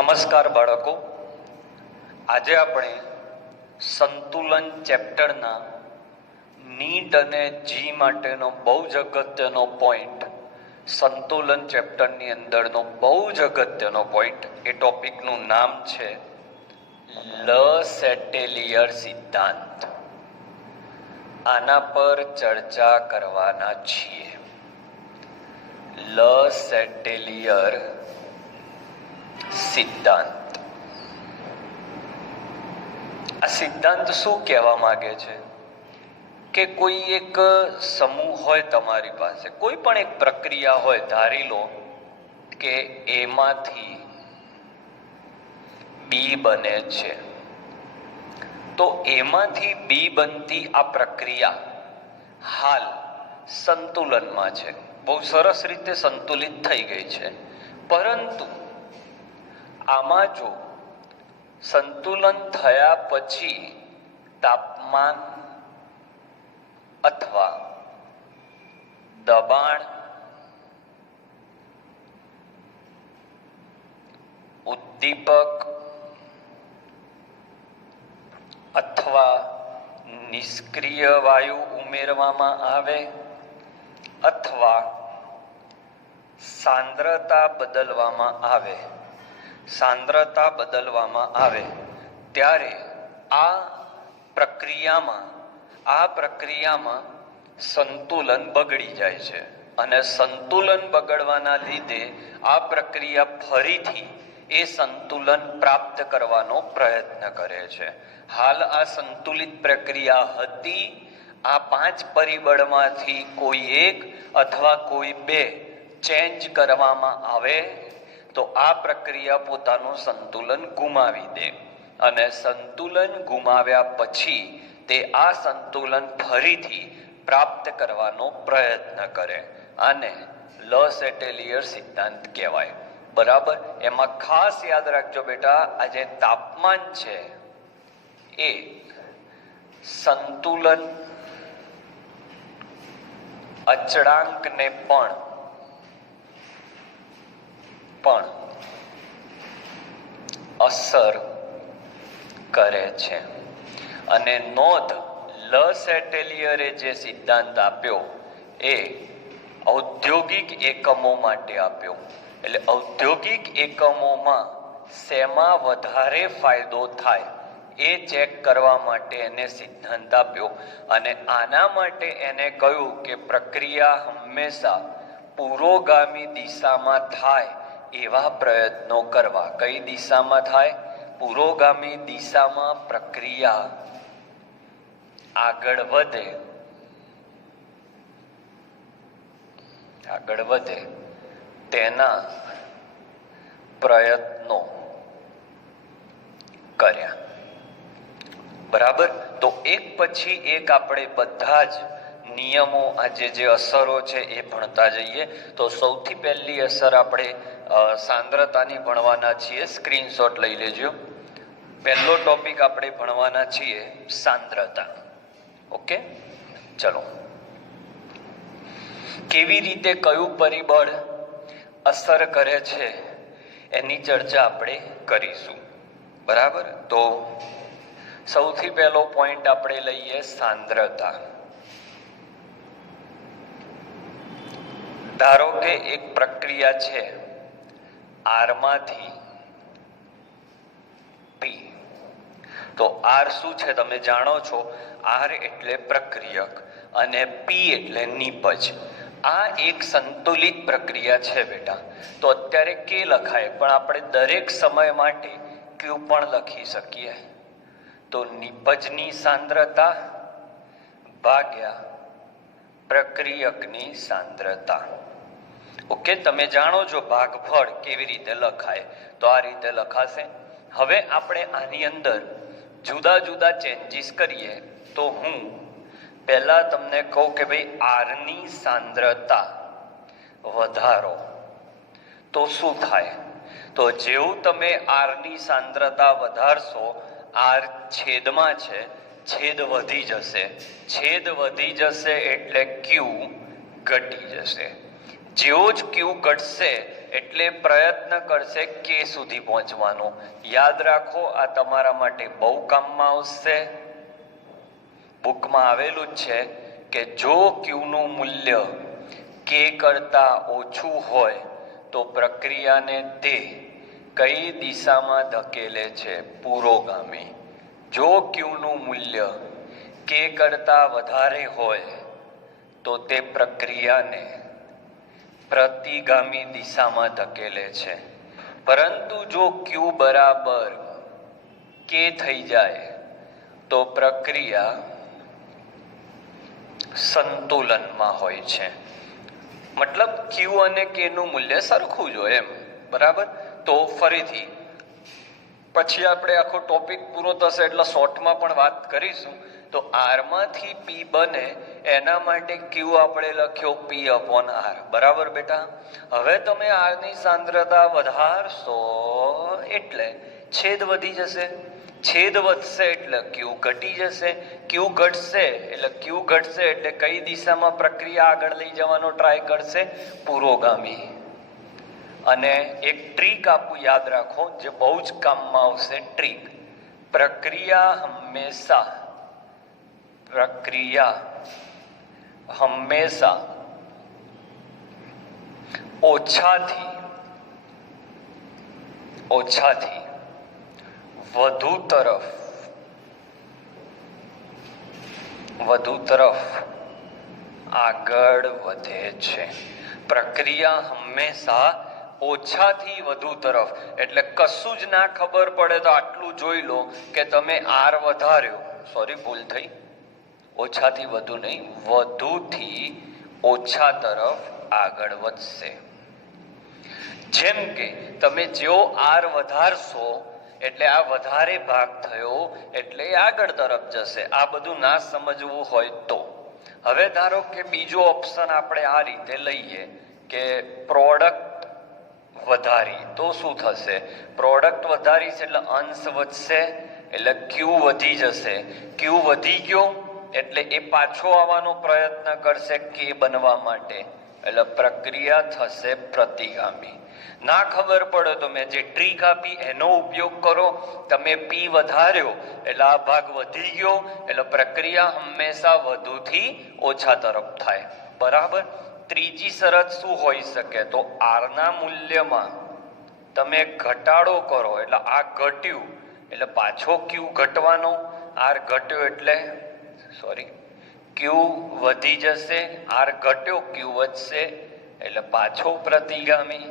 નમસ્કાર બાળકો, આજે આપણે સંતુલન ચેપ્ટરના નીટ અને જી માટેનો બહુ જ અગત્યનો પોઈન્ટ, સંતુલન ચેપ્ટરની અંદરનો બહુ જ અગત્યનો પોઈન્ટ, એ ટોપિકનું નામ છે લ સેટેલિયર સિદ્ધાંત. આના પર ચર્ચા કરવાના છીએ. લ સેટેલિયર સિદ્ધાંત. આ સિદ્ધાંત શું કહેવા માંગે છે કે કોઈ એક સમૂહ હોય તમારી પાસે, કોઈ પણ એક પ્રક્રિયા હોય, ધારી લો કે એમાંથી બી બને છે, તો એમાંથી બી બનતી આ પ્રક્રિયા હાલ સંતુલનમાં છે, બહુ સરસ રીતે સંતુલિત થઈ ગઈ છે. પરંતુ આમાં જો સંતુલન થયા પછી તાપમાન અથવા દબાણ, ઉદ્દીપક અથવા નિષ્ક્રિય વાયુ ઉમેરવામાં આવે અથવા સાંદ્રતા બદલવામાં આવે, ત્યારે આ પ્રક્રિયામાં સંતુલન બગડી જાય છે. અને સંતુલન બગડવાના લીધે આ પ્રક્રિયા ફરીથી એ સંતુલન પ્રાપ્ત કરવાનો પ્રયત્ન કરે છે. હાલ આ સંતુલિત પ્રક્રિયા હતી. આ 5 પરિબળમાંથી કોઈ એક અથવા કોઈ બે ચેન્જ કરવામાં આવે તો આ પ્રક્રિયા પોતાનું સંતુલન ગુમાવી દે, અને સંતુલન ગુમાવ્યા પછી તે આ સંતુલન ફરીથી પ્રાપ્ત કરવાનો પ્રયત્ન કરે. આને લ સેટેલિયર સિદ્ધાંત કહેવાય. બરાબર? એમાં ખાસ યાદ રાખજો બેટા, આ જે તાપમાન છે એ સંતુલન અચળાંકને પણ અસર કરે છે. અને નોંધ, લ સેટેલિયરે જે સિદ્ધાંત આપ્યો એ ઔદ્યોગિક એકમો માટે આપ્યો. એટલે ઔદ્યોગિક એકમોમાં શેમાં વધારે ફાયદો થાય એ ચેક કરવા માટે એને સિદ્ધાંત આપ્યો. અને આના માટે એને કહ્યું કે પ્રક્રિયા હંમેશા પુરોગામી દિશામાં થાય એવા પ્રયત્નો કરવા. કઈ દિશામાં થાય? પુરોગામી દિશામાં પ્રક્રિયા આગળ વધે તેના પ્રયત્નો કર્યા. બરાબર? તો એક પછી એક આપણે બધા જ નિયમો, આજે જે અસરો છે એ ભણતા જઈએ. તો સૌથી પહેલી અસર આપણે સાંદ્રતાની ભણવાના છીએ. સ્ક્રીનશોટ લઈ લેજો. પહેલો ટોપિક આપણે ભણવાના છીએ સાંદ્રતા. ઓકે, ચલો. કેવી રીતે કયું પરિબળ અસર કરે છે એની ચર્ચા આપણે કરીશું. બરાબર? તો સૌથી પહેલો પોઈન્ટ આપણે લઈએ સાંદ્રતા. ધારો કે એક પ્રક્રિયા છે, આર માંથી પી. તો આર શું છે તમે જાણો છો? આર એટલે પ્રક્રિયક અને પી એટલે નિપજ. આ એક સંતુલિત પ્રક્રિયા છે બેટા. તો અત્યારે કે લખાય, પણ આપણે દરેક સમય માટે ક્યુ પણ લખી શકીએ. તો નિપજની સાંદ્રતા ભાગ્યા પ્રક્રિયકની સાંદ્રતા. ઓકે, તમે જાણો છો ભાગફળ કેવી રીતે લખાય, તો આ રીતે લખાશે. હવે આપણે આની અંદર જુદા જુદા ચેન્જીસ કરીએ. તો હું પહેલા તમને કહું કે ભાઈ આરની સાંદ્રતા વધારો તો શું થાય? તો જેવું તમે આરની સાંદ્રતા વધારશો, આર છેદમાં છે, છેદ વધી જશે. છેદ વધી જશે એટલે ક્યુ ઘટી જશે. જેવો જ ક્યુ ઘટશે એટલે પ્રયત્ન કરશે કે સુધી પહોંચવાનો. યાદ રાખો, આ તમારા માટે બહુ કામમાં આવશે. બુકમાં આવેલું જ છે કે જો ક્યુનું મૂલ્ય કે કરતા ઓછું હોય તો પ્રક્રિયાને તે કઈ દિશામાં ધકેલે છે? પુરોગામી. જો ક્યુનું મૂલ્ય કે કરતા વધારે હોય તો તે પ્રક્રિયાને પ્રતિગામી દિશામાં ધકેલે છે. પરંતુ જો ક્યુ બરાબર કે થઈ જાય તો પ્રક્રિયા સંતુલનમાં હોય છે. મતલબ ક્યુ અને કે નું મૂલ્ય સરખું જ હોય એમ. બરાબર? તો ફરીથી પછી આપણે આખો ટોપિક પૂરો થશે એટલે શોર્ટમાં પણ વાત કરીશું. તો આર માંથી પી બને એના માટે ક્યુ આપણે લખ્યો પી અપોન આર. બરાબર બેટા? હવે તમે આર ની સાંદ્રતા વધારશો એટલે છેદ વધી જશે. છેદ વધશે એટલે ક્યુ ઘટી જશે. ક્યુ ઘટશે એટલે કઈ દિશામાં પ્રક્રિયા આગળ લઈ જવાનો ટ્રાય કરશે? પુરોગામી. અને એક ટ્રીક આપું, યાદ રાખો, જે બહુ જ કામમાં આવશે. ટ્રીક: પ્રક્રિયા હંમેશા ઓછાથી વધુ તરફ આગળ વધે છે. પ્રક્રિયા હંમેશા ઓછાથી વધુ તરફ, એટલે કશું જ ના ખબર પડે તો આટલું જોઈ લો કે તમે આર વધાર્યો, ભૂલ થઈ, ઓછાથી વધુ નહીં, વધુથી ઓછા તરફ આગળ વધશે. જેમ કે તમે જેવો આર વધારશો એટલે આ વધારે ભાગ થયો એટલે આગળ તરફ જશે. આ બધું ના સમજવું હોય તો હવે ધારો કે બીજો ઓપ્શન આપણે આ રીતે લઈએ કે પ્રોડક્ટ વધારી, તો શું થશે? પ્રોડક્ટ વધારીશ એટલે અંશ વધશે એટલે ક્યુ વધી જશે. ક્યુ વધી ગયો એટલે એ પાછો આવવાનો પ્રયત્ન કરશે કે બનવા માટે, એટલે પ્રક્રિયા થશે પ્રતિગામી. ના ખબર પડે તો મેં જે ટ્રીક આપી એનો ઉપયોગ કરો. તમે પી વધાર્યો એટલે આ ભાગ વધી ગયો એટલે પ્રક્રિયા હંમેશા વધુથી ઓછા તરફ થાય. બરાબર? ત્રીજી શરત શું હોઈ શકે? તો આર ના મૂલ્યમાં તમે ઘટાડો કરો એટલે આ ઘટ્યું એટલે પાછો ક્યુ ઘટવાનો. આર ઘટ્યો એટલે ક્યુ વધી જશે. આર ઘટ્યો ક્યુ વધશે એટલે પાછો પ્રતિગામી.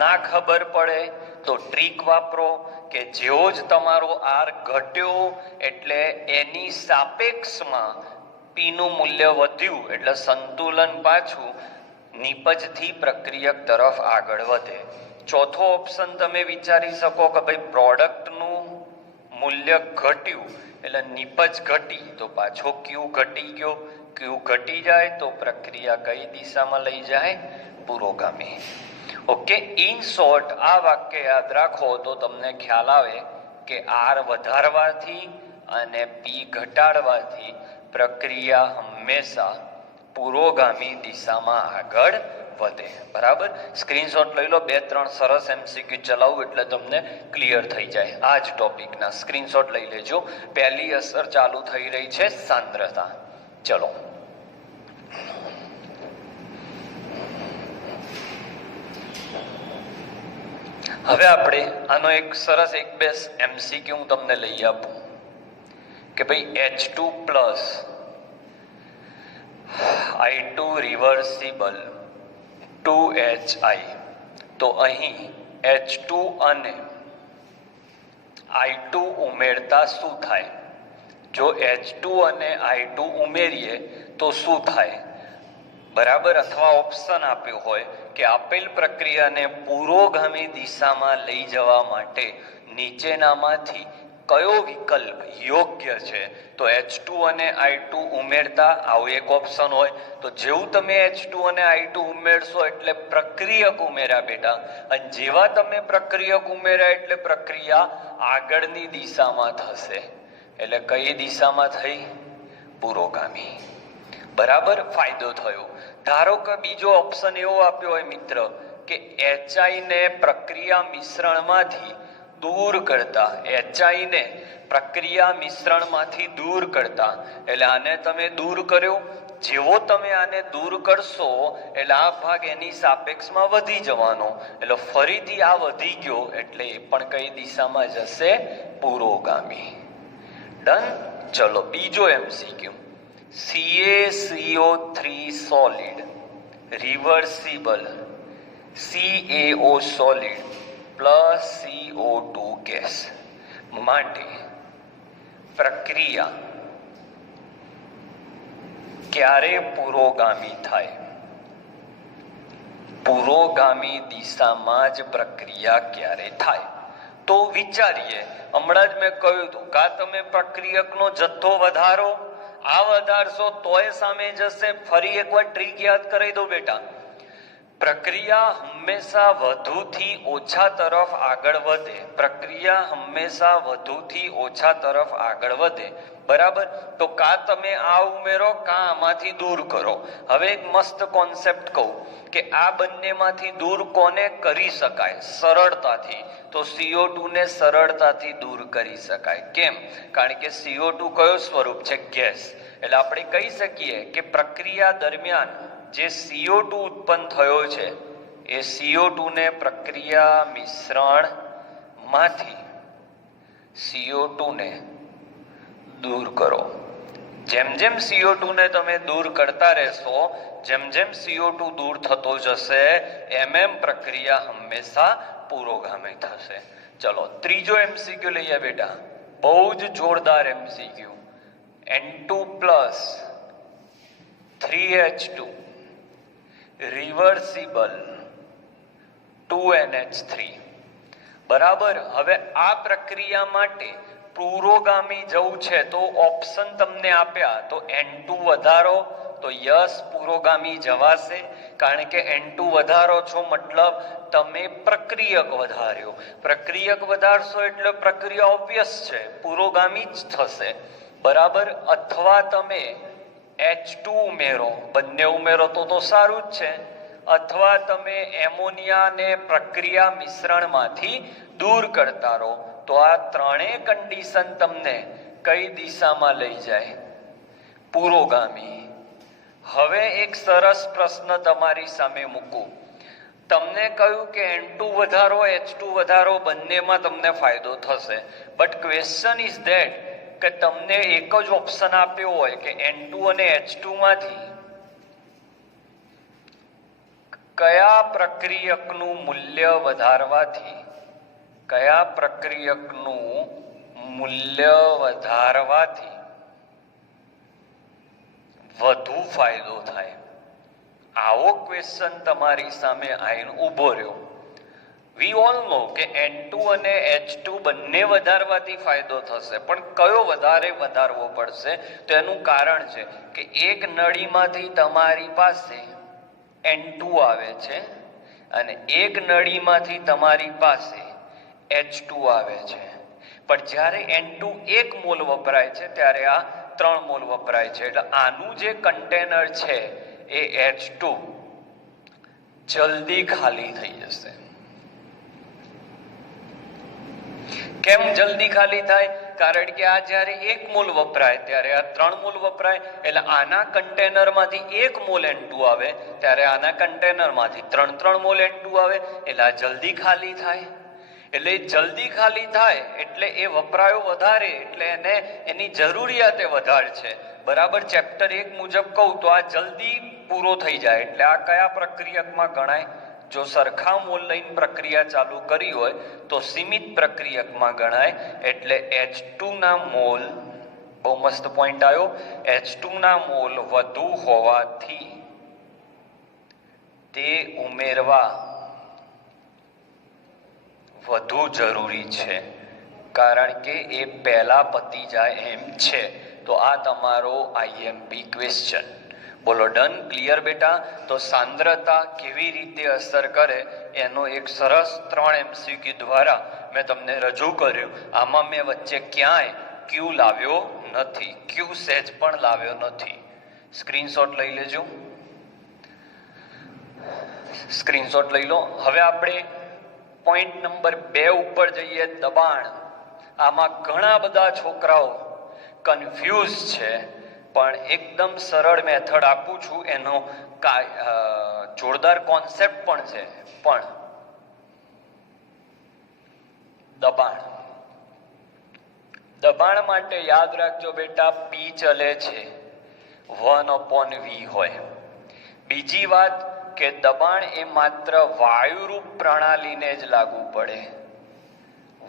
ના ખબર પડે તો ટ્રીક વાપરો કે જેવો જ તમારો આર ઘટ્યો એટલે એની સાપેક્ષમાં પી નું મૂલ્ય વધ્યું એટલે સંતુલન પાછું નિપજથી પ્રક્રિયક તરફ આગળ વધે. ચોથો ઓપ્શન તમે વિચારી શકો કે ભાઈ પ્રોડક્ટનું મૂલ્ય ઘટ્યું એટલે નિપજ ઘટી તો પાછો ક્યુ ઘટી ગયો. ક્યુ ઘટી જાય તો પ્રક્રિયા કઈ દિશામાં લઈ જાય? પુરોગામી. ઓકે, ઇન શોર્ટ આ વાક્ય યાદ રાખો તો તમને ખ્યાલ આવે કે આર વધારવાથી અને પી ઘટાડવાથી પ્રક્રિયા હંમેશા પુરોગામી દિશામાં આગળ વધે. બરાબર? સ્ક્રીનશોટ લઈ લો. 2-3 સરસ MCQ ચલાવું એટલે તમને ક્લિયર થઈ જાય. આ જ ટોપિકના સ્ક્રીનશોટ લઈ લેજો. પહેલી અસર ચાલુ થઈ રહી છે સાંદ્રતા. ચલો, હવે આપણે આનો એક સરસ 1-2 MCQ હું તમને લઈ આપું કે ભાઈ H2 plus I2 reversible 2HI, તો અહીં H2 અને I2 ઉમેરતા શું થાય? જો H2 અને I2 ઉમેરીએ તો શું થાય? બરાબર? અથવા ઓપ્શન આપ્યો હોય કે આપેલ પ્રક્રિયાને પુરોગામી દિશામાં લઈ જવા માટે નીચેનામાંથી કયો વિકલ્પ યોગ્ય છે? તો H2 અને I2 ઉમેરતા આવું એક ઓપ્શન હોય તો જેવું તમે H2 અને I2 ઉમેરશો એટલે પ્રક્રિયક ઉમેર્યા બેટા, અને જેવા તમે પ્રક્રિયક ઉમેર્યા એટલે પ્રક્રિયા આગળની દિશામાં થશે. એટલે કઈ દિશામાં થઈ? પુરોગામી. બરાબર? ફાયદો થયો. ધારો કે બીજો ઓપ્શન એવો આપ્યો હોય મિત્ર કે HI ને પ્રક્રિયા મિશ્રણમાંથી દૂર કરતા, HI ને પ્રક્રિયા મિશ્રણમાંથી દૂર કરતા, એટલે આને તમે દૂર કર્યો, જેવો તમે આને દૂર કરશો એટલે આ ભાગ એની સાપેક્ષમાં વધી જવાનો, એટલે ફરીથી આ વધી ગયો એટલે એ પણ કઈ દિશામાં જશે? પુરોગામી. ડન. ચલો બીજો MCQ. CaCO3 solid reversible CaO solid plus CO2 gas માટે પ્રક્રિયા ક્યારે પુરોગામી થાય? પુરોગામી દિશામાં જ પ્રક્રિયા ક્યારે થાય? તો વિચારીએ. હમણાં જ મેં કહ્યું હતું કા તમે પ્રક્રિયકનો જથ્થો વધારો, આ વધારશો તોય સામે જશે. ફરી એકવાર ટ્રીક યાદ કરી દો બેટા. પ્રક્રિયા હંમેશા વધુથી ઓછા તરફ આગળ વધે. પ્રક્રિયા હંમેશા વધુથી ઓછા તરફ આગળ વધે. બરાબર. તો કા તમે આ ઉમેરો કા આમાંથી દૂર કરો. હવે એક મસ્ત કોન્સેપ્ટ કહું કે આ બંનેમાંથી દૂર કોને કરી શકાય? સરળતાથી. તો CO2 ને સરળતાથી દૂર કરી શકાય. કેમ? કારણ કે CO2 કયો સ્વરૂપ છે? ગેસ. એટલે આપણે કહી શકીએ કે પ્રક્રિયા દરમિયાન જે CO2 ઉત્પન્ન થયો છે એ CO2 ને પ્રક્રિયા મિશ્રણમાંથી CO2 ને દૂર કરો. જેમ જેમ CO2 ને તમે દૂર કરતા રહેશો, જેમ જેમ CO2 દૂર થતો જશે એમ એમ પ્રક્રિયા હંમેશા પુરોગામી થશે. ચલો ત્રીજો MCQ લઈએ બેટા. બહુ જ જોરદાર MCQ. N2 plus 3H2 reversible 2NH3. બરાબર. હવે આ પ્રક્રિયા માટે પુરોગામી જવું છે તો ઓપ્શન તમને આપ્યા, તો N2 વધારો તો યસ પુરોગામી જવાશે. કારણ કે N2 વધારો છો મતલબ તમે પ્રક્રિયક વધાર્યો. પ્રક્રિયક વધારશો એટલે પ્રક્રિયા ઓબ્વિયસ છે, પુરોગામી જ થશે. બરાબર. અથવા તમે H2 ઉમેરો, બંને ઉમેરો તો સારું જ છે. અથવા તમે એમોનિયા ને પ્રક્રિયા મિશ્રણમાંથી દૂર કરતા રહો. તો આ ત્રણેય કન્ડિશન તમને કઈ દિશામાં લઈ જાય? પુરોગામી. હવે એક સરસ પ્રશ્ન તમારી સામે મૂકું. તમને કહ્યું કે N2 વધારો H2 વધારો બંનેમાં તમને ફાયદો થશે. બટ ક્વેશ્ચન ઇઝ ધેટ કે તમને એક જ ઓપ્શન આપ્યો હોય કે N2 અને H2 માંથી કયા પ્રક્રિયકનું મૂલ્ય વધારવાથી વધુ ફાયદો થાય. આવો ક્વેશ્ચન તમારી સામે આવીને ઉભો રહ્યો. વી ઓલ નો કે N2 અને H2 બંને વધારવાથી ફાયદો થશે, પણ કયો વધારે વધારવો પડશે? તો એનું કારણ છે કે એક નળીમાંથી તમારી પાસે N2 આવે છે અને એક નળીમાંથી તમારી પાસે H2 આવે છે. પણ જ્યારે N2 1 મોલ વપરાય છે ત્યારે આ 3 મોલ વપરાય છે. એટલે આનું જે કન્ટેનર છે એ H2 જલ્દી ખાલી થઈ જશે. કેમ જલ્દી ખાલી થાય? કારણ કે આ જ્યારે 1 મોલ વપરાય ત્યારે આ 3 મોલ વપરાય. એટલે આના કન્ટેનરમાંથી 1 મોલ N2 આવે ત્યારે આના કન્ટેનરમાંથી 3 મોલ N2 આવે. એટલે આ જલ્દી ખાલી થાય. એટલે જલ્દી ખાલી થાય એટલે એ વપરાયો વધારે, એટલે એને એની જરૂરિયાત વધારે છે. બરાબર. ચેપ્ટર 1 મુજબ કહું તો આ જલ્દી પૂરો થઈ જાય. એટલે આ કયા પ્રક્રિયકમાં ગણાય? જો સરખા મોલ લઈને પ્રક્રિયા ચાલુ કરી હોય તો સીમિત પ્રક્રિયકમાં ગણાય. એટલે H2 ના મોલ, બહુ મસ્ત પોઈન્ટ આવ્યો, H2 ના મોલ વધુ હોવાથી તે ઉમેરવા વધુ જરૂરી છે, કારણ કે એ પહેલા પતી જાય એમ છે. તો આ તમારો IMP ક્વેશ્ચન. બોલો ડન? ક્લિયર બેટા? તો સાંદ્રતા કેવી રીતે અસર કરે એનો એક સરસ 3 MCQ દ્વારા મેં તમને રજૂ કર્યું. આમાં મેં વચ્ચે ક્યાંય ક્યુ લાવ્યો નથી, ક્યુ સેજ પણ લાવ્યો નથી. સ્ક્રીનશોટ લઈ લેજો. સ્ક્રીનશોટ લઈ લો. હવે આપણે પોઈન્ટ નંબર 2 ઉપર જઈએ, દબાણ. આમાં ઘણા બધા છોકરાઓ કન્ફ્યુઝ છે, પણ એકદમ સરળ મેથડ આપું છું. એનો જોરદાર કોન્સેપ્ટ પણ છે. પણ દબાણ માટે યાદ રાખજો બેટા, પી ચલે છે 1/v હોય. બીજી વાત કે દબાણ એ માત્ર વાયુરૂપ પ્રણાલીને જ લાગુ પડે,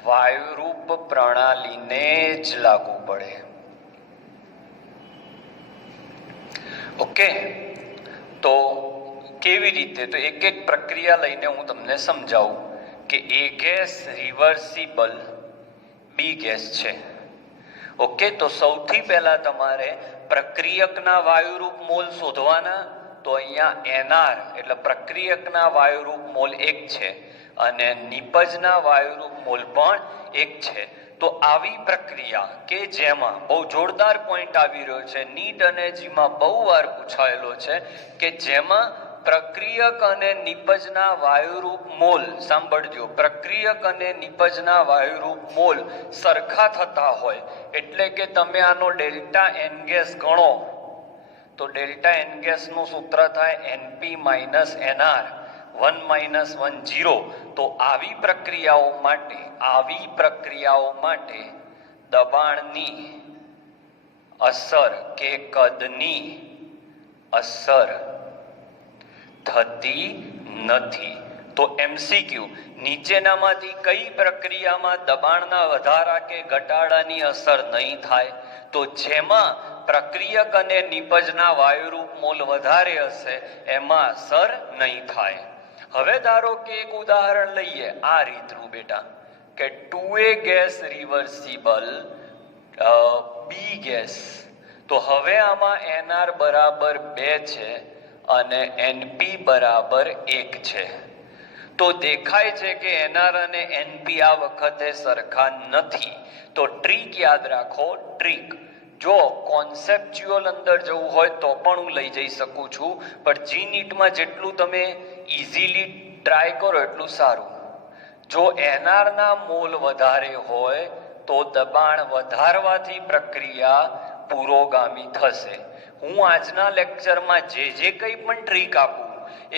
વાયુરૂપ પ્રણાલીને જ લાગુ પડે. ઓકે, તો કેવી રીતે? તો એક એક પ્રક્રિયા લઈને હું તમને સમજાવું કે એ ગેસ રિવર્સિબલ, બી ગેસ છે. ઓકે, તો સૌથી પહેલા તમારે પ્રક્રિયકના વાયુરૂપ મોલ શોધવાના. તો અહીંયા NR એટલે પ્રક્રિયકના વાયુરૂપ મોલ 1 છે અને નિપજના વાયુરૂપ મોલ પણ 1 છે. તો આવી પ્રક્રિયા કે જેમાં બહુ જોરદાર પોઈન્ટ આવી રહ્યો છે, નીટ અને જીમાં બહુ વાર પૂછાયેલો છે, કે જેમાં પ્રક્રિયક અને નિપજના વાયુરૂપ મોલ, સાંભળજો, પ્રક્રિયક અને નિપજના વાયુરૂપ મોલ સરખા થતા હોય, એટલે કે તમે આનો ડેલ્ટા એન ગેસ ગણો તો ડેલ્ટા એન ગેસ નું સૂત્ર થાય NP માઇનસ NR, 1 માઇનસ 1 0. તો આવી પ્રક્રિયાઓ માટે દબાણની અસર કે કદની અસર થતી નથી. તો MCQ, નીચેનામાંથી કઈ પ્રક્રિયામાં દબાણના વધારા કે ઘટાડાની અસર નહીં થાય? તો જેમાં પ્રક્રિયક અને નિપજના વાયુરૂપ મોલ વધારે હશે એમાં અસર નહીં થાય. હવે ધારો કે એક ઉદાહરણ લઈએ આ રીતનું બેટા, કે 2A ગેસ રિવર્સિબલ બી ગેસ. તો હવે આમાં NR બરાબર 2 છે અને NP બરાબર 1 છે. તો દેખાય છે કે NR અને NP આ વખતે સરખા નથી. તો ટ્રીક યાદ રાખો, ટ્રીક. જો કોન્સેપ્ચ્યુઅલ અંદર જવું હોય તો પણ હું લઈ જઈ શકું છું, પણ જી નીટમાં જેટલું તમે ઇઝીલી ટ્રાય કરો એટલું સારું. જો NR ના મોલ વધારે હોય તો દબાણ વધારવાથી પ્રક્રિયા પુરોગામી થશે. હું આજના લેક્ચરમાં જે કંઈ પણ ટ્રીક આપું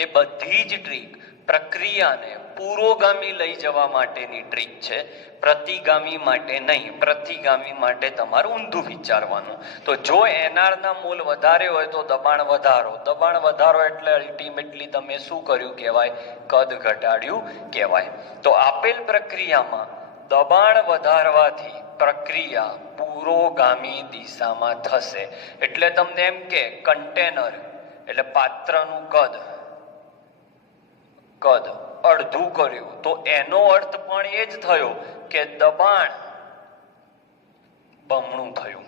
એ બધી જ ટ્રીક પ્રક્રિયાને પુરોગામી લઈ જવા માટેની ટ્રીક છે, પ્રતિગામી માટે નહીં. પ્રતિગામી માટે તમારું ઊંધું વિચારવાનું. તો જો NR ના મોલ વધારે હોય તો દબાણ વધારો. દબાણ વધારો એટલે અલ્ટિમેટલી તમે શું કર્યું કહેવાય? કદ ઘટાડ્યું કહેવાય. તો આપેલ પ્રક્રિયામાં દબાણ વધારવાથી પ્રક્રિયા પુરોગામી દિશામાં થશે. એટલે તમને એમ કે કન્ટેનર એટલે પાત્રનું કદ અડધું કર્યું, તો એનો અર્થ પણ એ જ થયો કે દબાણ બમણું થયું.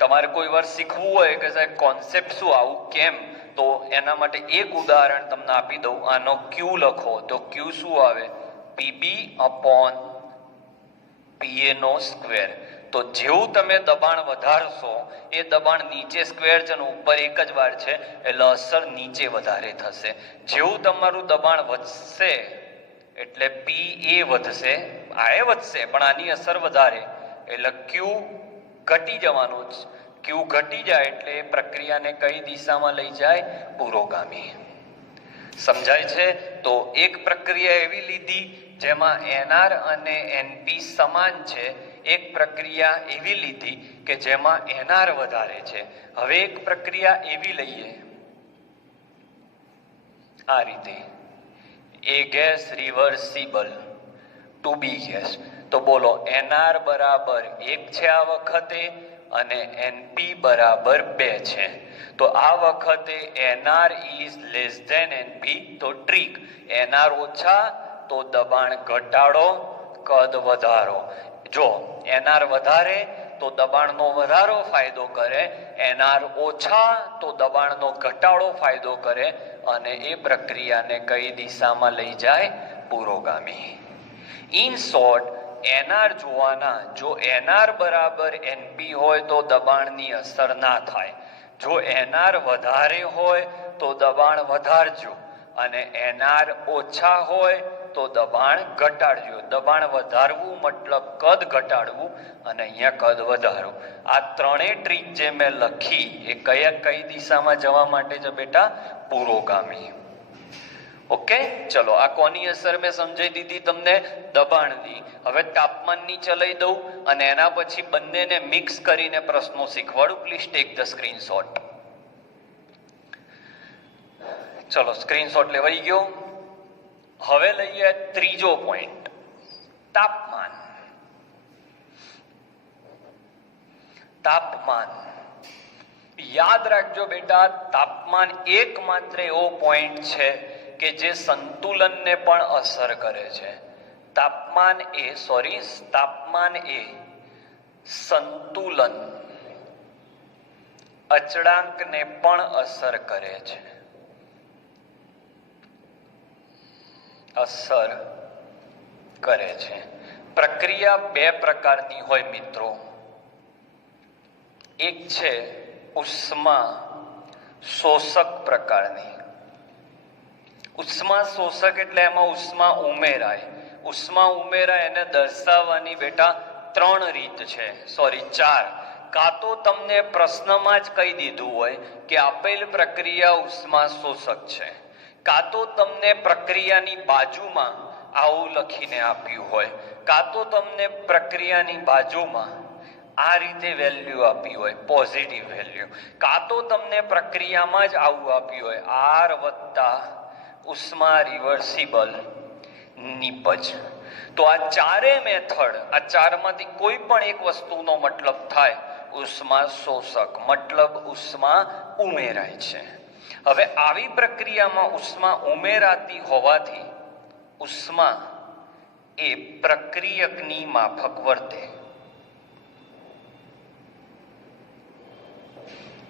તમારે કોઈ વાર શીખવું હોય કે સાહેબ કોન્સેપ્ટ શું, આવું કેમ, તો એના માટે એક ઉદાહરણ તમને આપી દઉં. આનો Q લખો તો Q શું આવે? PB અપોન PA નો સ્ક્વેર. તો જેવું તમે દબાણ વધારશો એ દબાણ નીચે સ્ક્વેર છે અને ઉપર એક જ વાર છે એટલે અસર નીચે વધારે થશે. જેવું તમારું દબાણ વધશે એટલે PA વધશે, આ વધશે પણ આની અસર વધારે એટલે Q ઘટી જવાનું જ. Q ઘટી જાય એટલે એ પ્રક્રિયાને કઈ દિશામાં લઈ જાય? પુરોગામી. સમજાય છે? તો એક પ્રક્રિયા એવી લીધી જેમાં NR અને NP સમાન છે, એક પ્રક્રિયા એવી લીધી કે જેમાં NR વધારે છે. હવે એક પ્રક્રિયા એવી લઈએ આ રીતે, A gas reversible to be gas. તો બોલો NR બરાબર 1 છે આ વખતે અને NP બરાબર 2 છે. તો આ વખતે NR is less than NP. તો ટ્રીક, NR ઓછા તો દબાણ ઘટાડો, કદ વધારો. જો NR વધારે તો દબાણનો વધારો ફાયદો કરે, NR ઓછા તો દબાણનો ઘટાડો ફાયદો કરે અને એ પ્રક્રિયાને કઈ દિશામાં લઈ જાય? પુરોગામી. ઇન શોર્ટ, NR જોવાના. જો NR બરાબર NP હોય તો દબાણની અસર ના થાય. જો NR વધારે હોય તો દબાણ વધારજો અને NR ઓછા હોય તો દબાણ ઘટાડજો. દબાણ વધારવું મતલબ કદ ઘટાડવું, અને અહીંયા કદ વધારવું. આ ત્રણેય ટ્રીક જે મેં લખી એ કઈ દિશામાં જવા માટે છે બેટા? પુરોગામી. ઓકે, ચલો આ કોની અસર મેં સમજાઈ દીધી તમને? દબાણની. હવે તાપમાનની ચલાવી દઉં અને એના પછી બંનેને મિક્સ કરીને પ્રશ્નો શીખવાડું. Please take the screenshot. ચલો સ્ક્રીનશોટ લેવાઈ ગયો. હવે લઈએ ત્રીજો પોઈન્ટ, તાપમાન. તાપમાન યાદ રાખજો બેટા, તાપમાન એકમાત્ર એવો પોઈન્ટ છે કે જે સંતુલનને પણ અસર કરે છે. તાપમાન એ સંતુલન અચળાંકને પણ અસર કરે છે. પ્રક્રિયા બે પ્રકારની હોય મિત્રો. એક છે ઉષ્મા શોષક પ્રકારની. ઉષ્મા શોષક એટલે એમાં ઉષ્મા ઉમેરાય. એને દર્શાવવાની બેટા ત્રણ રીત છે, ચાર. કાં તો તમને પ્રશ્નમાં જ કહી દીધું હોય કે આપેલ પ્રક્રિયા ઉષ્મા શોષક છે, કાં તો તમને પ્રક્રિયાની બાજુમાં આવું લખીને આપ્યું હોય, કાં તો તમને પ્રક્રિયાની બાજુમાં આ રીતે વેલ્યુ આપી હોય, પોઝિટિવ વેલ્યુ, કાં તો તમને પ્રક્રિયામાં જ આવું આપ્યું હોય, R વત્તા ઉષ્મા રિવર્સિબલ નિપજ. તો આ ચારે મેથડ, આ ચારમાંથી કોઈ પણ એક વસ્તુનો મતલબ થાય ઉષ્મા શોષક, મતલબ ઉષ્મા ઉમેરાય છે. હવે આવી પ્રક્રિયામાં ઉષ્મા ઉમેરાતી હોવાથી ઉષ્મા એ પ્રક્રિયકની માફક વર્તે.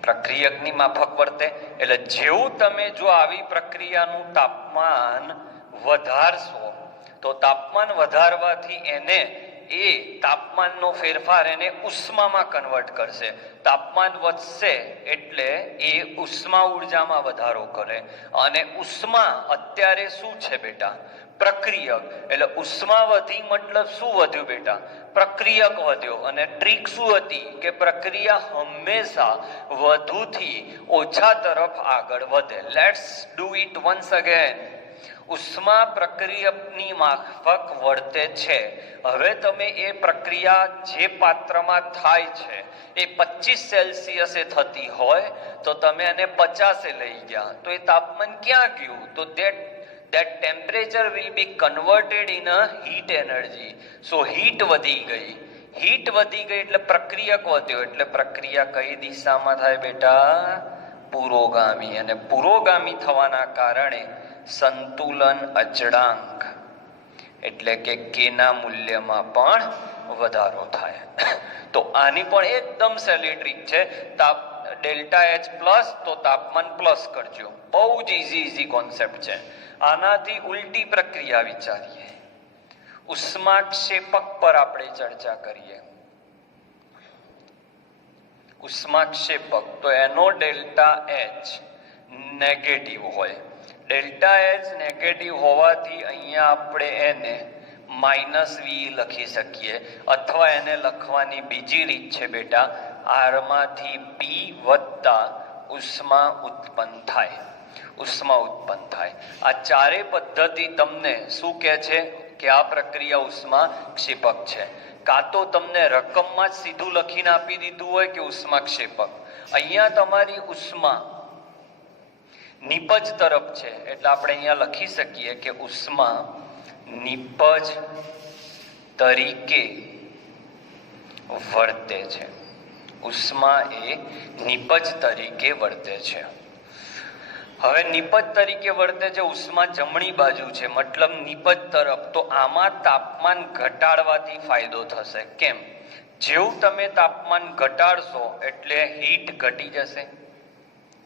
પ્રક્રિયકની માફક વર્તે એટલે જેવું તમે જો આવી પ્રક્રિયાનું તાપમાન વધારશો તો તાપમાન વધારવાથી એને એ તાપમાનનો ફેરફાર એને ઉષ્મામાં કન્વર્ટ કરશે. તાપમાન વધશે એટલે એ ઉષ્મા ઉર્જામાં વધારો કરે, અને ઉષ્મા અત્યારે શું છે બેટા? પ્રક્રિયક. એટલે ઉષ્મા વધી મતલબ શું વધ્યું બેટા? પ્રક્રિયક વધ્યો. અને ટ્રીક શું હતી કે પ્રક્રિયા હંમેશા વધુથી ઓછા તરફ આગળ વધે. Let's do it once again. ઉષ્મા પ્રક્રિયકની માફક વર્તે છે. હવે તમે એ પ્રક્રિયા જે પાત્રમાં થાય છે એ 25 સેલ્સિયસે થતી હોય તો તમે એને 50 લઈ ગયા તો એ તાપમાન ક્યાં ગયું? તો that temperature will be converted in a heat energy. So heat વધી ગઈ. એટલે પ્રક્રિયક વધ્યો. એટલે પ્રક્રિયા કઈ દિશામાં થાય બેટા? પુરોગામી. અને પુરોગામી થવાના કારણે સંતુલન અચળાંક એટલે કે કેના મૂલ્યમાં પણ વધારો થાય. તો આની પણ એકદમ સહેલી ટ્રીક છે. ડેલ્ટા H પ્લસ તો તાપમાન પ્લસ કરજો. બહુ જ ઈઝી કોન્સેપ્ટ છે. આનાથી ઉલટી પ્રક્રિયા વિચારીએ. ઉષ્માક્ષેપક પર આપણે ચર્ચા કરીએ. ઉષ્માક્ષેપક તો એનો ડેલ્ટા H નેગેટિવ હોય. ડેલ્ટા H નેગેટિવ હોવાથી અહીંયા આપણે એને -V લખી શકીએ, અથવા એને લખવાની બીજી રીત છે બેટા, R માંથી P વત્તા ઉષ્મા ઉત્પન્ન થાય. આ ચારે પદ્ધતિ તમને શું કહે છે કે આ પ્રક્રિયા ઉષ્મા ક્ષેપક છે. કાં તો તમને રકમમાં જ સીધું લખીને આપી દીધું હોય કે ઉષ્મા ક્ષેપક. અહીંયા તમારી ઉષ્મા નિપજ તરફ છે એટલે આપણે અહીંયા લખી શકીએ કે ઉષ્મા નિપજ તરીકે વર્તે છે. ઉષ્મા એ નિપજ તરીકે વર્તે છે. હવે નિપજ તરીકે વર્તે છે, ઉષ્મા જમણી બાજુ છે મતલબ નિપજ તરફ. તો આમાં તાપમાન ઘટાડવાથી ફાયદો થશે. કેમ? જેવું તમે તાપમાન ઘટાડશો એટલે હીટ ઘટી જશે.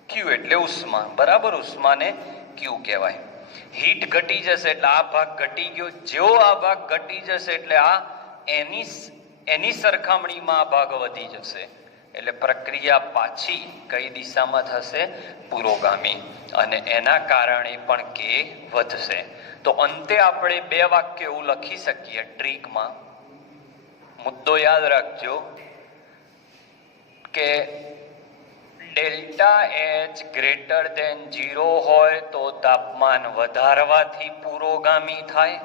ક્યુ એટલે ઉષ્મા, બરાબર? ઉષ્માને ક્યુ કહેવાય. હીટ ઘટી જશે એટલે આ ભાગ ઘટી ગયો. જેવો આ ભાગ ઘટી જશે એટલે આ એની સરખામણીમાં આ ભાગ વધી જશે. એટલે પ્રક્રિયા પાછી કઈ દિશામાં થશે? પુરોગામી, અને એના કારણે પણ કે વધશે. તો અંતે આપણે બે વાક્ય એવું લખી શકીએ ટ્રીકમાં. મુદ્દો યાદ રાખજો કે ડેલ્ટા એચ ગ્રેટર દેન 0 હોય તો તાપમાન વધારવાથી પુરોગામી થાય,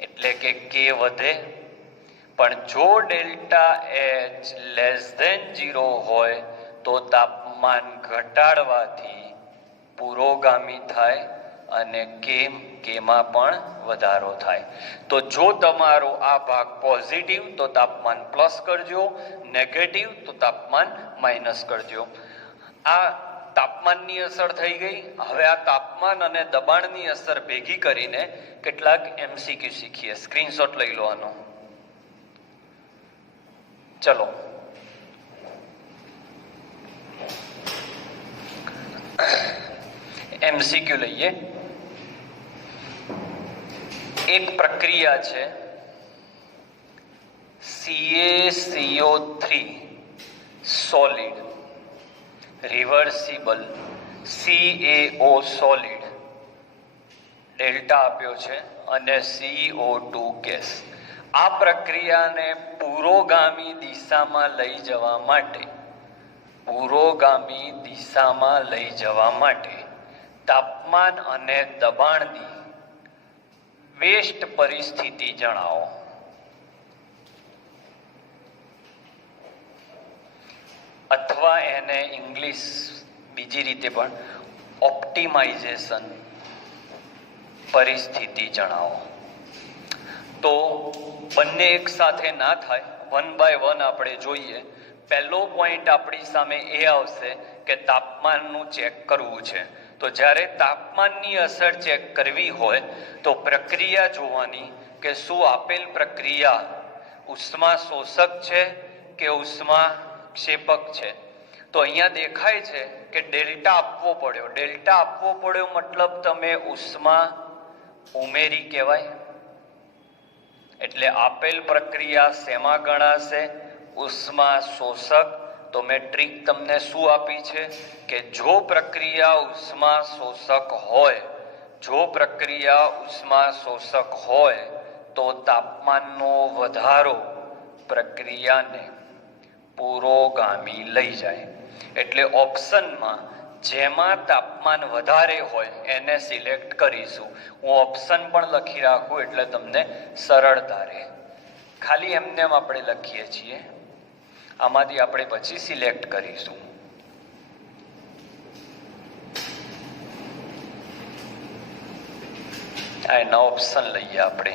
એટલે કે કે વધે. પણ જો ડેલ્ટા એચ લેસ દેન 0 હોય તો તાપમાન ઘટાડવાથી પુરોગામી થાય, અને કેમાં પણ વધારો થાય. તો જો તમારો આ ભાગ પોઝિટિવ તો તાપમાન પ્લસ કરજો, નેગેટિવ તો તાપમાન માઇનસ કરજો. આ તાપમાનની અસર થઈ ગઈ. હવે આ તાપમાન અને દબાણની અસર ભેગી કરીને કેટલાક MCQ શીખીએ. સ્ક્રીનશોટ લઈ લો આનો. ચલો, MCQ લઈએ. એક પ્રક્રિયા છે CaCO3 solid, reversible CaO solid, delta આપ્યો છે, અને CO2 ગેસ. આ પ્રક્રિયાને પુરોગામી દિશામાં લઈ જવા માટે તાપમાન અને દબાણની બેસ્ટ પરિસ્થિતિ જણાવો. અથવા એને ઇંગ્લિશ બીજી રીતે પણ ઓપ્ટિમાઇઝેશન પરિસ્થિતિ જણાવો. તો બંને એક સાથે ના થાય, વન બાય વન આપણે જોઈએ. પહેલો પોઈન્ટ આપણી સામે એ આવશે કે તાપમાનનું ચેક કરવું છે. તો જ્યારે તાપમાનની અસર ચેક કરવી હોય તો પ્રક્રિયા જોવાની કે શું આપેલ પ્રક્રિયા ઉષ્મા શોષક છે કે ઉષ્મા ક્ષેપક છે. તો અહીંયા દેખાય છે કે ડેલ્ટા આપવો પડ્યો. ડેલ્ટા આપવો પડ્યો મતલબ તમે ઉષ્મા ઉમેરી કહેવાય. એટલે આપેલ પ્રક્રિયા શેમાં ગણાશે? ઉષ્મા શોષક. તો મેં ટ્રીક તમને શું આપી છે કે જો પ્રક્રિયા ઉષ્મા શોષક હોય તો તાપમાનનો વધારો પ્રક્રિયાને પુરોગામી લઈ જાય. એટલે ઓપ્શનમાં જેમાં તાપમાન વધારે હોય એને સિલેક્ટ કરીશું. હું ઓપ્શન પણ લખી રાખું એટલે તમને સરળતા રહે. ખાલી એમને આપણે લખીએ છીએ, આમાંથી આપણે પછી સિલેક્ટ કરીશું. આ એના ઓપ્શન લઈએ આપણે.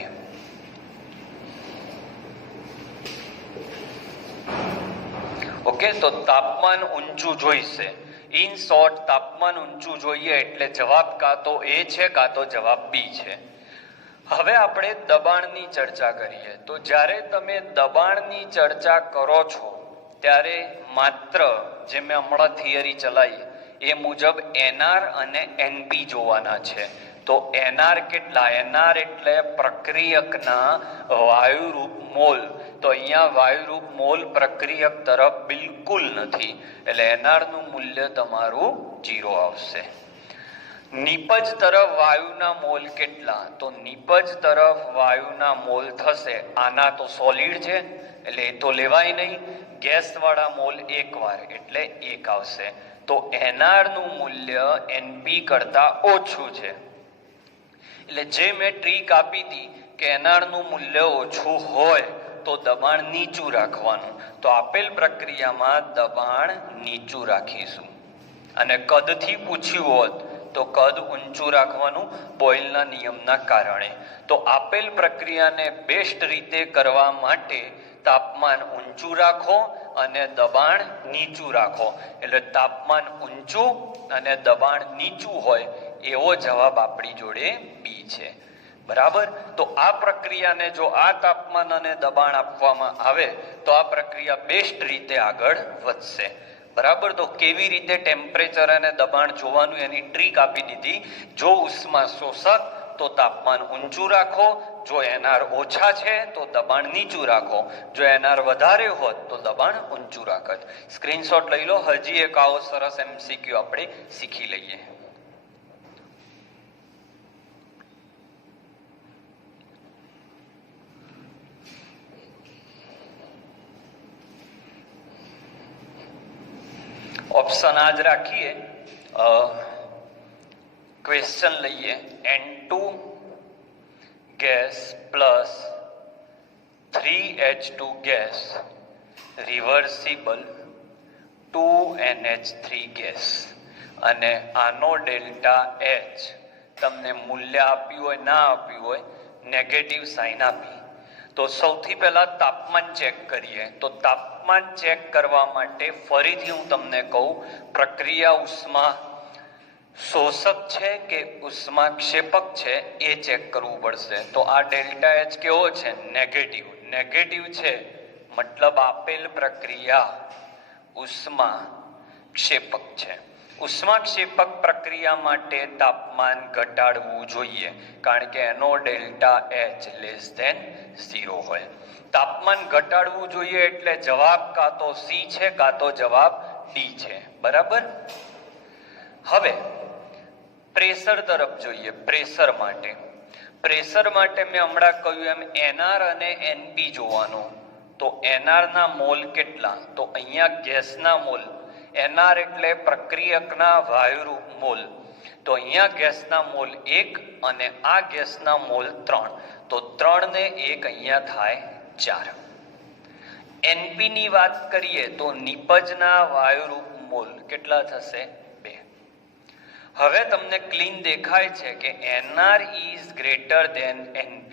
ઓકે, તો તાપમાન ઊંચું જોઈશે. ઇન શોર્ટ, તાપમાન ઊંચું જોઈએ એટલે જવાબ કાં તો A છે કાં તો જવાબ B છે. હવે આપણે દબાણની ચર્ચા કરીએ. તો જ્યારે તમે દબાણની ચર્ચા કરો છો ત્યારે માત્ર જે મેં હમણાં થિયરી ચલાવી એ મુજબ NR અને NP જોવાના છે. તો NR કેટલા? NR એટલે પ્રક્રિયકના વાયુરૂપ મોલ. તો અહીંયા વાયુરૂપ મોલ પ્રક્રિયક તરફ બિલકુલ નથી, એટલે NR નું મૂલ્ય તમારું 0 આવશે. નિપજ તરફ વાયુના મોલ કેટલા? તો નિપજ તરફ વાયુના મોલ થશે, આના તો સોલિડ છે એટલે એ તો લેવાય નહીં. ગેસ વાળા મોલ એકવાર એટલે 1 આવશે. તો NR નું મૂલ્ય NP કરતા ઓછું છે. એટલે જે મેં ટ્રીક આપી હતી કે NR નું મૂલ્ય ઓછું હોય તો દબાણ નીચું રાખવાનું. તો આપેલ પ્રક્રિયામાં દબાણ નીચું રાખીશું. અને કદથી પૂછ્યું હોત તો કદ ઊંચું રાખવાનું બોયલના નિયમના કારણે. તો આપેલ પ્રક્રિયાને બેસ્ટ રીતે કરવા માટે તાપમાન ઊંચું રાખો અને દબાણ નીચું રાખો. એટલે તાપમાન ઊંચું અને દબાણ નીચું હોય એવો જવાબ આપણી જોડે B છે. બરાબર. તો આ પ્રક્રિયાને જો આ તાપમાન અને દબાણ આપવામાં આવે તો આ પ્રક્રિયા બેસ્ટ રીતે આગળ વધશે. બરાબર. તો કેવી રીતે ટેમ્પરેચર અને દબાણ જોવાનું એની ટ્રીક આપી દીધી. જો ઉષ્મા શોષક તો તાપમાન ઊંચું રાખો, જો એનઆર ઓછા છે તો દબાણ નીચું રાખો, જો એનઆર વધારે હોત તો દબાણ ઊંચું રાખત. સ્ક્રીનશોટ લઈ લો. હજી એક આવો સરસ MCQ આપણે શીખી લઈએ. ઓપ્શન આજ રાખીએ. ક્વેશ્ચન લઈએ. N2 gas plus 3H2 gas reversible 2NH3 gas અને આનો ડેલ્ટા H તમને મૂલ્ય આપ્યું હોય ના આપ્યું હોય, નેગેટિવ સાઇન આપી. તો સૌથી પહેલા તાપમાન ચેક કરીએ. તો તાપમાન ચેક કરવા માટે ફરીથી હું તમને કહું, પ્રક્રિયા ઉષ્મા શોષક છે કે ઉષ્માક્ષેપક છે એ ચેક કરવું પડશે. તો આ ડેલ્ટા H કેવો છે? નેગેટિવ. નેગેટિવ છે મતલબ આપેલ પ્રક્રિયા ઉષ્માક્ષેપક છે. ઉષ્માક્ષેપક પ્રક્રિયા માટે તાપમાન ઘટાડવું જોઈએ, કારણ કે એનો ડેલ્ટા H <0 હોય. તાપમાન ઘટાડવું જોઈએ એટલે જવાબ કાં તો C છે કાં તો જવાબ D છે. બરાબર. હવે પ્રેશર તરફ જોઈએ. પ્રેશર માટે મેં હમણાં કહ્યું એમ NR અને NP જોવાનું. તો NR ના મોલ કેટલા? તો અહીંયા ગેસના મોલ. NR એટલે પ્રક્રિયકના વાયુરૂપ મોલ. તો અહીંયા ગેસના મોલ 1 અને આ ગેસના મોલ 3. તો 3 ને 1 અહીંયા થાય 4. NP ની વાત કરીએ તો નિપજના વાયુરૂપ મોલ કેટલા થશે? 2. હવે તમને ક્લીન દેખાય છે કે NR is greater than NP.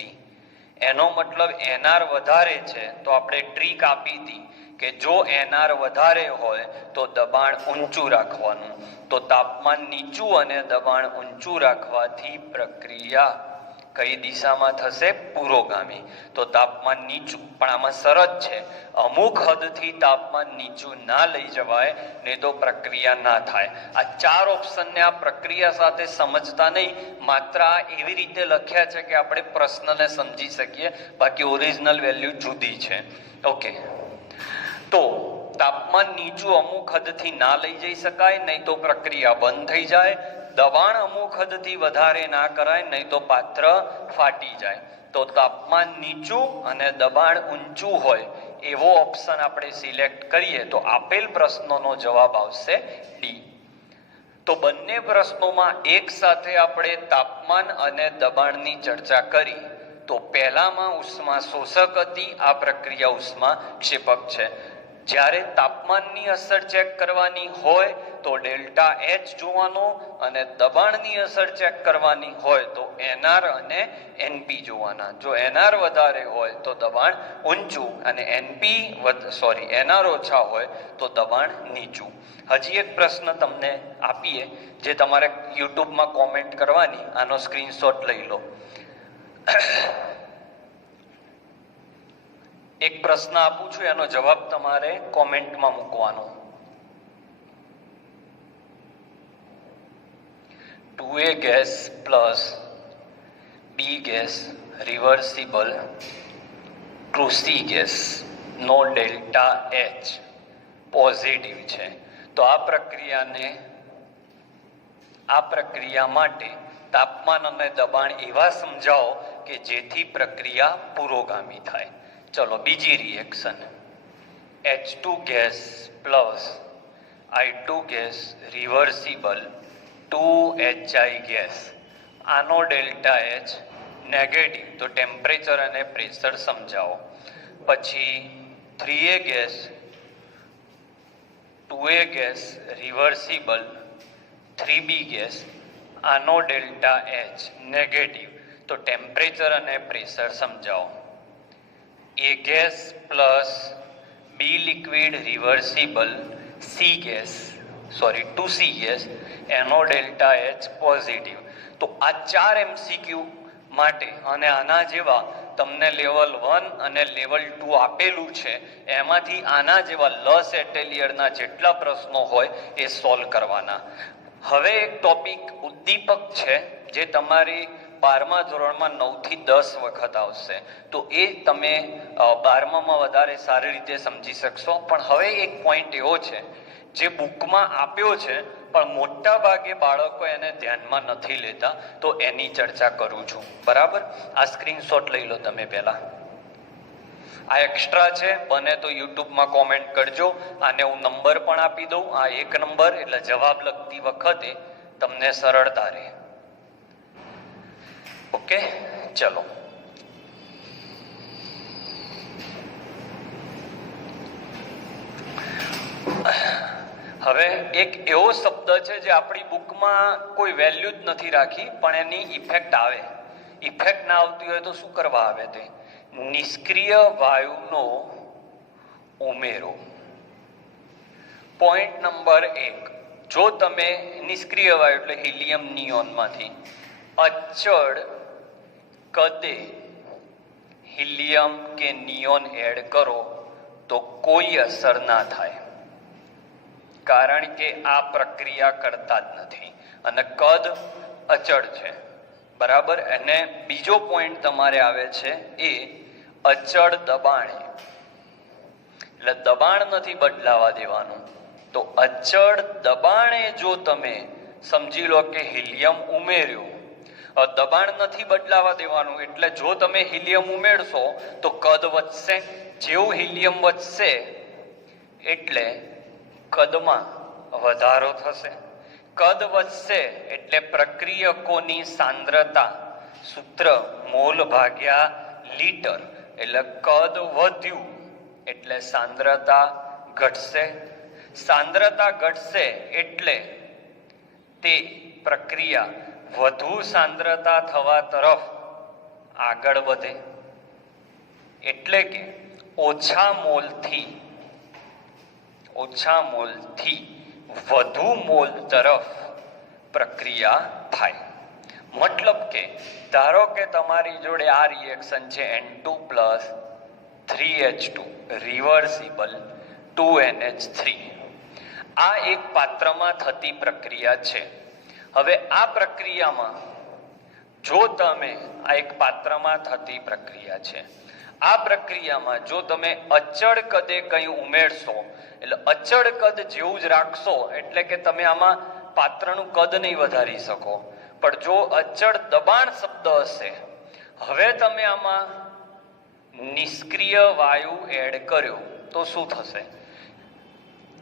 એનો મતલબ NR વધારે છે. તો આપણે ટ્રીક આપી હતી કે જો NR વધારે હોય તો દબાણ ઊંચું રાખવાનું. તો તાપમાન નીચું અને દબાણ ઊંચું રાખવાથી પ્રક્રિયા કઈ દિશામાં થશે? પુરોગામી. તો તાપમાન નીચું. પણ આમાં શરત છે, અમુક હદથી તાપમાન નીચું ના લઈ જવાય, નહીં તો પ્રક્રિયા ના થાય. આ 4 ઓપ્શનને આ પ્રક્રિયા સાથે સમજતા નહીં, માત્ર આ એવી રીતે લખ્યા છે કે આપણે પ્રશ્નને સમજી શકીએ, બાકી ઓરિજિનલ વેલ્યુ જુદી છે. ઓકે. તો તાપમાન નીચું અમુક હદથી ના લઈ જઈ શકાય, નહીં તો પ્રક્રિયા બંધ થઈ જાય. દબાણ અમુક હદથી વધારે ના કરાય, નહીં તો પાત્ર ફાટી જાય. તો તાપમાન નીચું અને દબાણ ઊંચું હોય એવો ઓપ્શન આપણે સિલેક્ટ કરીએ તો આપેલ પ્રશ્નોનો જવાબ આવશે D. તો બંને પ્રશ્નોમાં એક સાથે આપણે તાપમાન અને દબાણની ચર્ચા કરી. તો પહેલામાં ઉષ્મા શોષક હતી, આ પ્રક્રિયા ઉષ્માક્ષેપક છે. જ્યારે તાપમાનની અસર ચેક કરવાની હોય તો ડેલ્ટા H જોવાનો, અને દબાણની અસર ચેક કરવાની હોય તો NR અને NP જોવાના. જો NR વધારે હોય તો દબાણ ઊંચું અને NR ઓછા હોય તો દબાણ નીચું. હજી એક પ્રશ્ન તમને આપીએ જે તમારે યુટ્યુબમાં કોમેન્ટ કરવાની. આનો સ્ક્રીનશોટ લઈ લો. એક પ્રશ્ન આપું છું, એનો જવાબ તમારે કોમેન્ટમાં મૂકવાનો. 2A gas plus B gas reversible to C gas નો ડેલ્ટા H પોઝિટિવ છે. તો આ પ્રક્રિયા માટે તાપમાન અને દબાણ એવા સમજાવો કે જેથી પ્રક્રિયા પુરોગામી થાય. ચલો બીજી reaction. H2 gas plus I2 gas reversible 2HI gas. આનો ડેલ્ટા H નેગેટિવ. તો ટેમ્પરેચર અને પ્રેશર સમજાવો. પછી 3A gas 2A gas reversible 3B gas. આનો ડેલ્ટા H નેગેટિવ. તો ટેમ્પરેચર અને પ્રેશર સમજાવો. A gas plus B liquid reversible 2C gas. એનો ડેલ્ટા H પોઝિટિવ. તો આ 4 MCQ માટે અને આના જેવા તમને લેવલ 1 અને લેવલ 2 આપેલું છે, એમાંથી આના જેવા લસ એટેલિયરના જેટલા પ્રશ્નો હોય એ સોલ્વ કરવાના. હવે એક ટોપિક ઉદ્દીપક છે જે તમારી 12મા ધોરણમાં 9 થી 10 વખત આવશે, તો એ તમે 12મામાં વધારે સારી રીતે સમજી શકશો. પણ હવે એક પોઈન્ટ એવો છે જે બુકમાં આપ્યો છે પણ મોટા ભાગે બાળકો એને ધ્યાનમાં નથી લેતા, તો એની ચર્ચા કરું છું. બરાબર, આ સ્ક્રીનશોટ લઈ લો તમે પહેલા. આ એક્સ્ટ્રા છે, બને તો યુટ્યુબમાં કોમેન્ટ કરજો. આને હું નંબર પણ આપી દઉં, આ 1 નંબર, એટલે જવાબ લખતી વખતે તમને સરળતા રહે. ઓકે, ચલો. હવે એક એવો શબ્દ છે જે આપણી બુકમાં કોઈ વેલ્યુ જ નથી રાખી, પણ એની ઇફેક્ટ આવે. ઇફેક્ટ ના આવતી હોય તો શું કરવા આવે? તે નિષ્ક્રિય વાયુનો ઉમેરો. પોઈન્ટ નંબર 1, જો તમે નિષ્ક્રિય વાયુ એટલે હિલિયમ નિયોનમાંથી અચળ કદે હિલિયમ કે નિયોન એડ કરો તો કોઈ અસર ના થાય, કારણ કે આ પ્રક્રિયા કરતા જ નથી અને કદ અચળ છે. બરાબર. અને બીજો પોઈન્ટ તમારે આવે છે એ અચળ દબાણે, એટલે દબાણ નથી બદલાવા દેવાનું. તો અચળ દબાણે જો તમે સમજી લો કે હિલિયમ ઉમેર્યું, દબાણ નથી બદલાવા દેવાનું, એટલે જો તમે હિલિયમ ઉમેરશો તો કદ વધશે. જેવું હિલિયમ વધશે એટલે કદમાં વધારો થશે. કદ વધશે એટલે પ્રક્રિયકોની સાંદ્રતા, સૂત્ર મોલ ભાગ્યા લીટર, એટલે કદ વધ્યું એટલે સાંદ્રતા ઘટશે. સાંદ્રતા ઘટશે એટલે તે પ્રક્રિયા વધુ સાંદ્રતા થવા તરફ આગળ વધે, એટલે કે ઓછા મોલથી વધુ મોલ તરફ પ્રક્રિયા થાય. મતલબ કે ધારો કે તમારી જોડે આ રિએક્શન છે N2 + 3H2 રિવર્સિબલ 2NH3. આ એક પાત્રમાં થતી પ્રક્રિયા છે. હવે આ પ્રક્રિયામાં જો તમે આ એક પાત્રમાં થતી પ્રક્રિયા છે, આ પ્રક્રિયામાં જો તમે અચળ કદે કંઈ ઉમેરશો, એટલે અચળ કદ જેવું જ રાખશો, એટલે કે તમે આમાં પાત્રનું કદ નહીં વધારી શકો. પણ જો અચળ દબાણ શબ્દ હશે, હવે તમે આમાં નિષ્ક્રિય વાયુ એડ કર્યો તો શું થશે?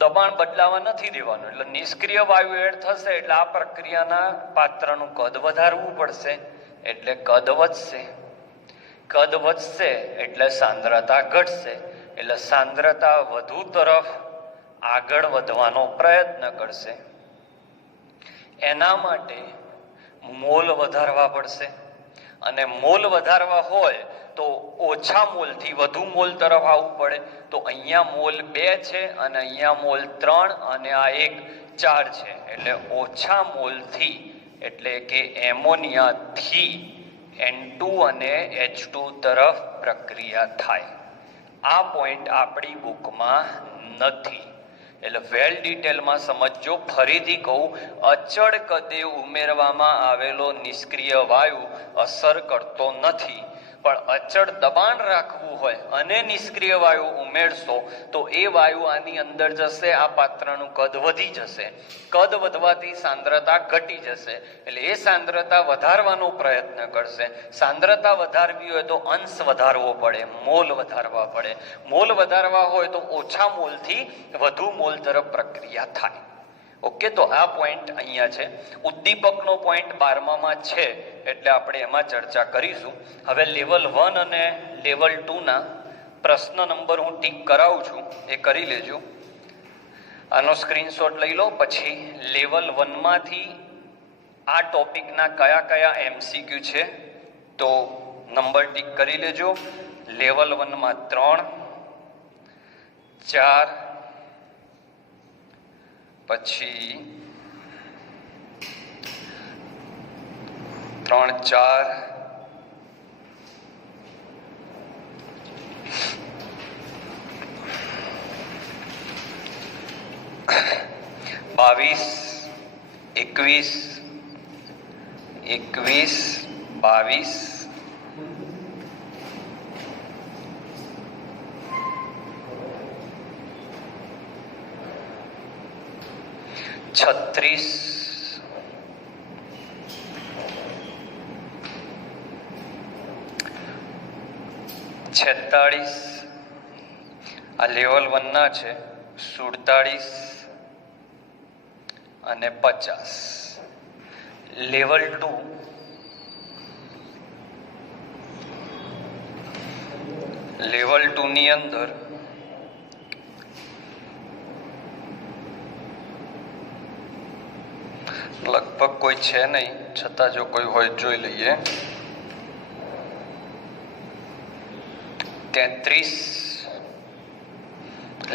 દબાણ બદલાવા નથી દેવાનું, એટલે નિષ્ક્રિય વાયુ એડ થશે એટલે આ પ્રક્રિયાના પાત્રનું કદ વધારવું પડશે, એટલે કદ વધશે. કદ વધશે એટલે સાંદ્રતા ઘટશે, એટલે સાંદ્રતા વધુ તરફ આગળ વધવાનો પ્રયત્ન કરશે. એના માટે મોલ વધારવા પડશે, અને મોલ વધારવા હોય તો ઓછા મોલથી વધુ મોલ તરફ આવવું પડે. તો અહીંયા મોલ 2 છે અને અહીંયા મોલ 3 અને આ 1 4 છે, એટલે ઓછા મોલથી, એટલે કે એમોનિયાથી N2 અને H2 તરફ પ્રક્રિયા થાય. આ પોઈન્ટ આપણી બુકમાં નથી, એટલે વેલ ડિટેલમાં સમજજો. ફરીથી કહું, અચળ કદે ઉમેરવામાં આવેલો નિષ્ક્રિય વાયુ અસર કરતો નથી, પણ અચળ દબાણ રાખવું હોય અને નિષ્ક્રિય વાયુ ઉમેરશો તો એ વાયુ આની અંદર જશે, આ પાત્રનું કદ વધી જશે. કદ વધવાથી સાંદ્રતા ઘટી જશે, એટલે એ સાંદ્રતા વધારવાનો પ્રયત્ન કરશે. સાંદ્રતા વધારવી હોય તો અંશ વધારવો પડે, મોલ વધારવા પડે. મોલ વધારવા હોય તો ઓછા મોલથી વધુ મોલ તરફ પ્રક્રિયા થાય. ઓકે, તો આ પોઈન્ટ અહીંયા છે. ઉદ્દીપકનો પોઈન્ટ 12માં છે, એટલે આપણે એમાં ચર્ચા કરીશું. હવે લેવલ 1 અને લેવલ 2ના પ્રશ્ન નંબર હું ટીક કરાવું છું, એ કરી લેજો. આનો સ્ક્રીનશોટ લઈ લો. પછી લેવલ 1માંથી આ ટોપિકના કયા કયા MCQ છે તો નંબર ટીક કરી લેજો. લેવલ 1માં 3, 4, પછી 3, 4, 22, 21, 21, 22 36 46 આ લેવલ 1 ના છે 47 અને 50 લેવલ 2 ની અંદર લગભગ કોઈ છે નહીં, છતાં જો કોઈ હોય જોઈ લઈએ. 33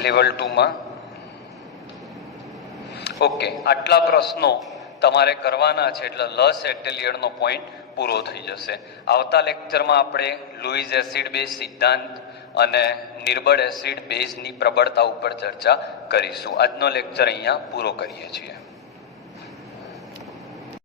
લેવલ 2 માં. ઓકે, આટલા પ્રશ્નો તમારે કરવાના છે એટલે લસ એટેલિયરનો પોઈન્ટ પૂરો થઈ જશે. આવતા લેક્ચરમાં આપણે લુઈસ એસિડ બેઝ સિદ્ધાંત અને નિર્બળ એસિડ બેઝની પ્રબળતા ઉપર ચર્ચા કરીશું. આજનો લેક્ચર અહીંયા પૂરો કરીએ છીએ.